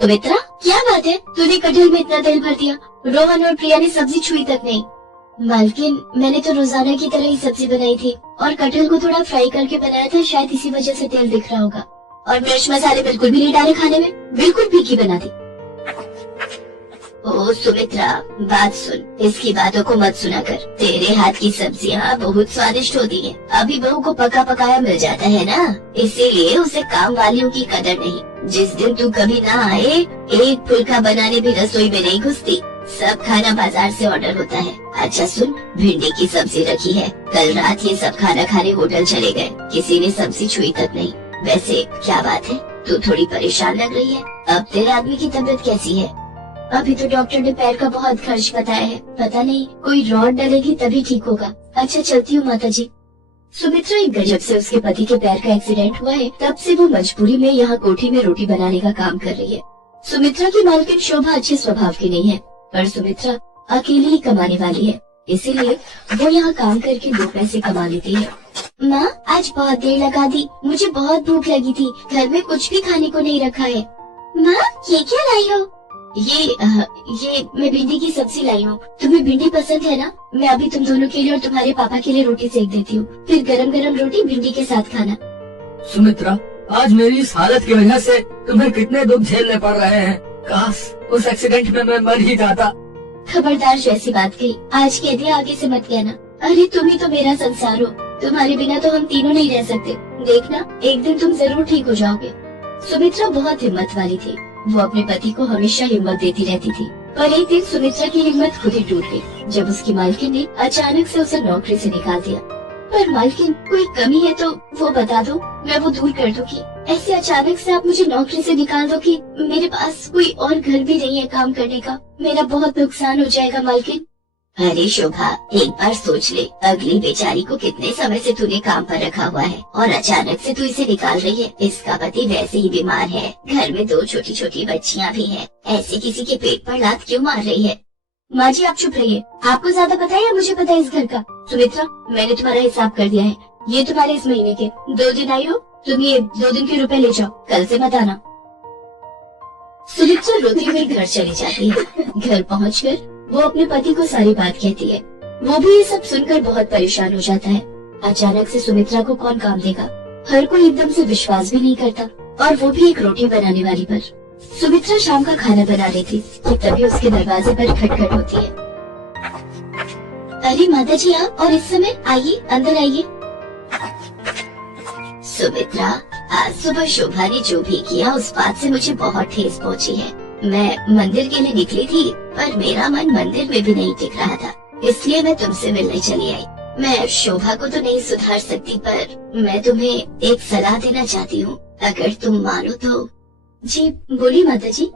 सुमित्रा, क्या बात है, तूने कटहल में इतना तेल भर दिया? रोहन और प्रिया ने सब्जी छुई तक नहीं। मालकिन, मैंने तो रोजाना की तरह ही सब्जी बनाई थी और कटहल को थोड़ा फ्राई करके बनाया था, शायद इसी वजह से तेल दिख रहा होगा। और मिर्च मसाले बिल्कुल भी नहीं डाले खाने में, बिल्कुल फीकी बना दी। ओ सुमित्रा, बात सुन, इसकी बातों को मत सुना कर। तेरे हाथ की सब्जियाँ बहुत स्वादिष्ट होती हैं। अभी बहू को पका पकाया मिल जाता है ना, इसीलिए उसे काम वालियों की कदर नहीं। जिस दिन तू कभी ना आए, एक फुल्का बनाने भी रसोई में नहीं घुसती। सब खाना बाजार से ऑर्डर होता है। अच्छा सुन, भिंडी की सब्जी रखी है। कल रात ये सब खाना खाने होटल चले गए, किसी ने सब्जी छुई तक नहीं। वैसे क्या बात है, तू थोड़ी परेशान लग रही है। अब तेरे आदमी की तबीयत कैसी है? अभी तो डॉक्टर ने पैर का बहुत खर्च बताया है, पता नहीं कोई रॉड डलेगी तभी ठीक होगा। अच्छा चलती हूँ माता जी। सुमित्रा, एक गजब से उसके पति के पैर का एक्सीडेंट हुआ है, तब से वो मजबूरी में यहाँ कोठी में रोटी बनाने का काम कर रही है। सुमित्रा की मालकिन शोभा अच्छे स्वभाव की नहीं है, पर सुमित्रा अकेली ही कमाने वाली है, इसीलिए वो यहाँ काम करके 2 पैसे कमा लेती है। माँ, आज बहुत देर लगा दी, मुझे बहुत भूख लगी थी, घर में कुछ भी खाने को नहीं रखा है। माँ, ये क्या लाई हो? ये मैं भिंडी की सब्जी लाई हूँ। तुम्हें भिंडी पसंद है ना? मैं अभी तुम दोनों के लिए और तुम्हारे पापा के लिए रोटी सेक देती हूँ, फिर गरम गरम रोटी भिंडी के साथ खाना। सुमित्रा, आज मेरी इस हालत की वजह से तुम्हें कितने दुख झेलने पड़ रहे हैं। काश उस एक्सीडेंट में मैं मर ही जाता। खबरदार जो ऐसी बात कही आज कह दिया, आगे से मत कहना। अरे तुम ही तो मेरा संसार हो, तुम्हारे बिना तो हम तीनों नहीं रह सकते। देखना, एक दिन तुम जरूर ठीक हो जाओगे। सुमित्रा बहुत हिम्मत वाली थी, वो अपने पति को हमेशा हिम्मत देती रहती थी। पर एक दिन सुमित्रा की हिम्मत खुद ही टूट गई, जब उसकी मालकिन ने अचानक से उसे नौकरी से निकाल दिया। पर मालकिन, कोई कमी है तो वो बता दो, मैं वो दूर कर दूंगी। ऐसे अचानक से आप मुझे नौकरी से निकाल दो कि मेरे पास कोई और घर भी नहीं है काम करने का, मेरा बहुत नुकसान हो जाएगा मालकिन। अरे शोभा, एक बार सोच ले, अगली बेचारी को कितने समय से तूने काम पर रखा हुआ है और अचानक से तू इसे निकाल रही है। इसका पति वैसे ही बीमार है, घर में 2 छोटी छोटी बच्चियां भी हैं। ऐसे किसी के पेट पर लात क्यों मार रही है? माँ जी, आप चुप रहिए, आपको ज्यादा पता है या मुझे पता है इस घर का? सुमित्रा, मैंने तुम्हारा हिसाब कर दिया है, ये तुम्हारे इस महीने के 2 दिन आई हो, तुम ये 2 दिन के रुपए ले जाओ, कल से मत आना। सुमित्रा रोती हुई घर चली जाती है। घर पहुँचकर वो अपने पति को सारी बात कहती है। वो भी ये सब सुनकर बहुत परेशान हो जाता है। अचानक से सुमित्रा को कौन काम देगा? हर कोई एकदम से विश्वास भी नहीं करता, और वो भी एक रोटी बनाने वाली पर। सुमित्रा शाम का खाना बना रही थी, तभी उसके दरवाजे पर खटखट होती है। अरे माता जी आप, और इस समय? आइए, अंदर आइए। सुमित्रा, आज सुबह शोभा ने जो भी किया उस बात से मुझे बहुत ठेस पहुँची है। मैं मंदिर के लिए निकली थी, पर मेरा मन मंदिर में भी नहीं टिक रहा था, इसलिए मैं तुमसे मिलने चली आई। मैं शोभा को तो नहीं सुधार सकती, पर मैं तुम्हें एक सलाह देना चाहती हूँ, अगर तुम मानो तो। जी बोली माता जी।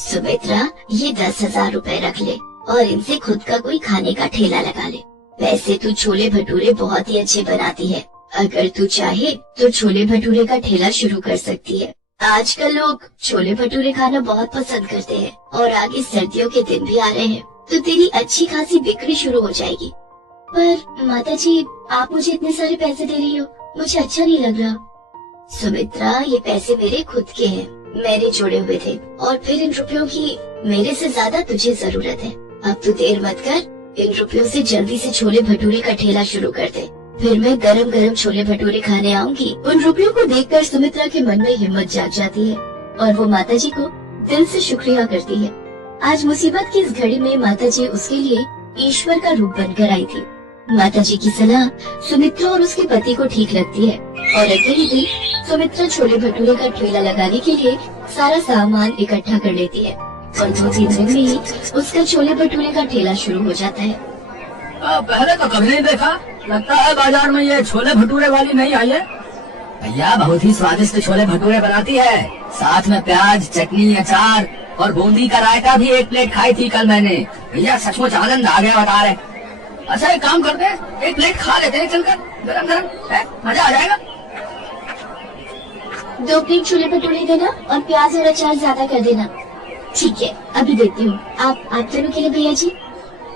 सुमित्रा, ये 10,000 रुपए रख ले और इनसे खुद का कोई खाने का ठेला लगा ले। वैसे तू छोले भटूरे बहुत ही अच्छे बनाती है, अगर तू चाहे तो छोले भटूरे का ठेला शुरू कर सकती है। आजकल लोग छोले भटूरे खाना बहुत पसंद करते हैं, और आगे सर्दियों के दिन भी आ रहे हैं, तो तेरी अच्छी खासी बिक्री शुरू हो जाएगी। पर माता जी, आप मुझे इतने सारे पैसे दे रही हो, मुझे अच्छा नहीं लग रहा। सुमित्रा, ये पैसे मेरे खुद के हैं, मैंने जोड़े हुए थे, और फिर इन रुपयों की मेरे से ज्यादा तुझे जरूरत है। अब तू देर मत कर, इन रुपयों से जल्दी से छोले भटूरे का ठेला शुरू कर दे, फिर मैं गरम गरम छोले भटूरे खाने आऊंगी। उन रुपयों को देखकर सुमित्रा के मन में हिम्मत जाग जाती है, और वो माताजी को दिल से शुक्रिया करती है। आज मुसीबत की इस घड़ी में माताजी उसके लिए ईश्वर का रूप बनकर आई थी। माताजी की सलाह सुमित्रा और उसके पति को ठीक लगती है, और अगले ही दिन सुमित्रा छोले भटूरे का ठेला लगाने के लिए सारा सामान इकट्ठा कर लेती है, और 2-3 दिन में ही उसका छोले भटूरे का ठेला शुरू हो जाता है। पहले तो कभी नहीं देखा, लगता है बाजार में ये छोले भटूरे वाली नहीं आई है। भैया बहुत ही स्वादिष्ट छोले भटूरे बनाती है, साथ में प्याज, चटनी, अचार और बूंदी का रायता भी 1 प्लेट खाई थी कल मैंने। भैया सचमुच आनंद आ गया बता रहे। अच्छा एक काम करते हैं, 1 प्लेट खा लेते हैं चलकर, गरम गरम मजा आ जाएगा। 2 प्लेट छोले भटूरे देना और प्याज और अचार ज्यादा कर देना। ठीक है, अभी देती हूँ। आप दोनों के लिए भैया जी।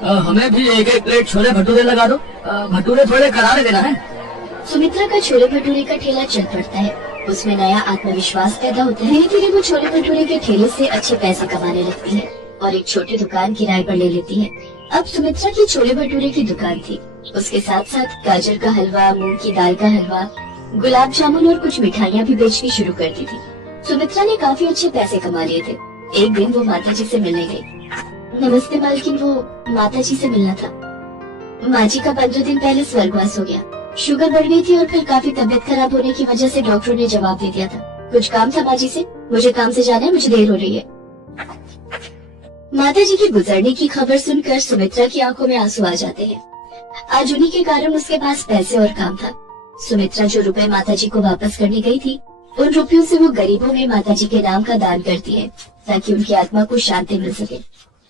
हमें भी 1-1 प्लेट छोले भटूरे लगा दो, भटूरे थोड़े करारे देना है। सुमित्रा का छोले भटूरे का ठेला चल पड़ता है, उसमें नया आत्मविश्वास पैदा होता है। धीरे धीरे वो छोले भटूरे के ठेले से अच्छे पैसे कमाने लगती है और एक छोटी दुकान किराए पर ले लेती है। अब सुमित्रा की छोले भटूरे की दुकान थी। उसके साथ साथ गाजर का हलवा, मूंग की दाल का हलवा, गुलाब जामुन और कुछ मिठाइयाँ भी बेचनी शुरू कर दी थी। सुमित्रा ने काफी अच्छे पैसे कमा लिए थे। एक दिन वो माता जी से मिलने गई। नमस्ते मालकिन, वो माता जी से मिलना था। माँ जी का 15 दिन पहले स्वर्गवास हो गया। शुगर बढ़ गई थी और फिर काफी तबीयत खराब होने की वजह से डॉक्टरों ने जवाब दे दिया था। कुछ काम था माँ जी से, मुझे काम से जाना है, मुझे देर हो रही है। माता जी के गुजरने की खबर सुनकर सुमित्रा की आंखों में आंसू आ जाते हैं। आज उन्हीं के कारण उसके पास पैसे और काम था। सुमित्रा जो रुपए माता जी को वापस करने गई थी, उन रुपयों से वो गरीबों में माता जी के नाम का दान करती है ताकि उनकी आत्मा को शांति मिल सके।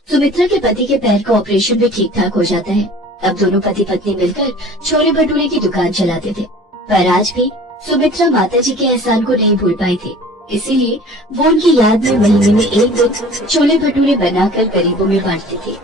सुमित्रा के पति के पैर का ऑपरेशन भी ठीक ठाक हो जाता है। अब दोनों पति पत्नी मिलकर छोले भटूरे की दुकान चलाते थे। पर आज भी सुमित्रा माता जी के एहसान को नहीं भूल पाई थी, इसीलिए वो उनकी याद में महीने में एक दिन छोले भटूरे बनाकर गरीबों में बांटती थी।